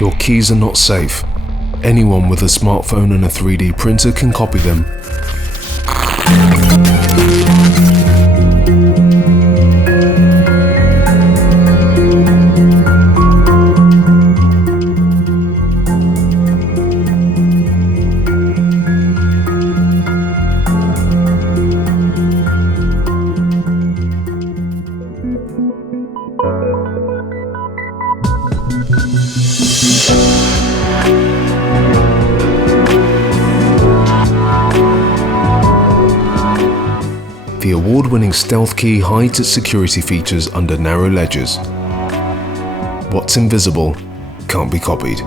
Your keys are not safe. Anyone with a smartphone and a 3D printer can copy them. The award-winning Stealth Key hides its security features under narrow ledges. What's invisible can't be copied.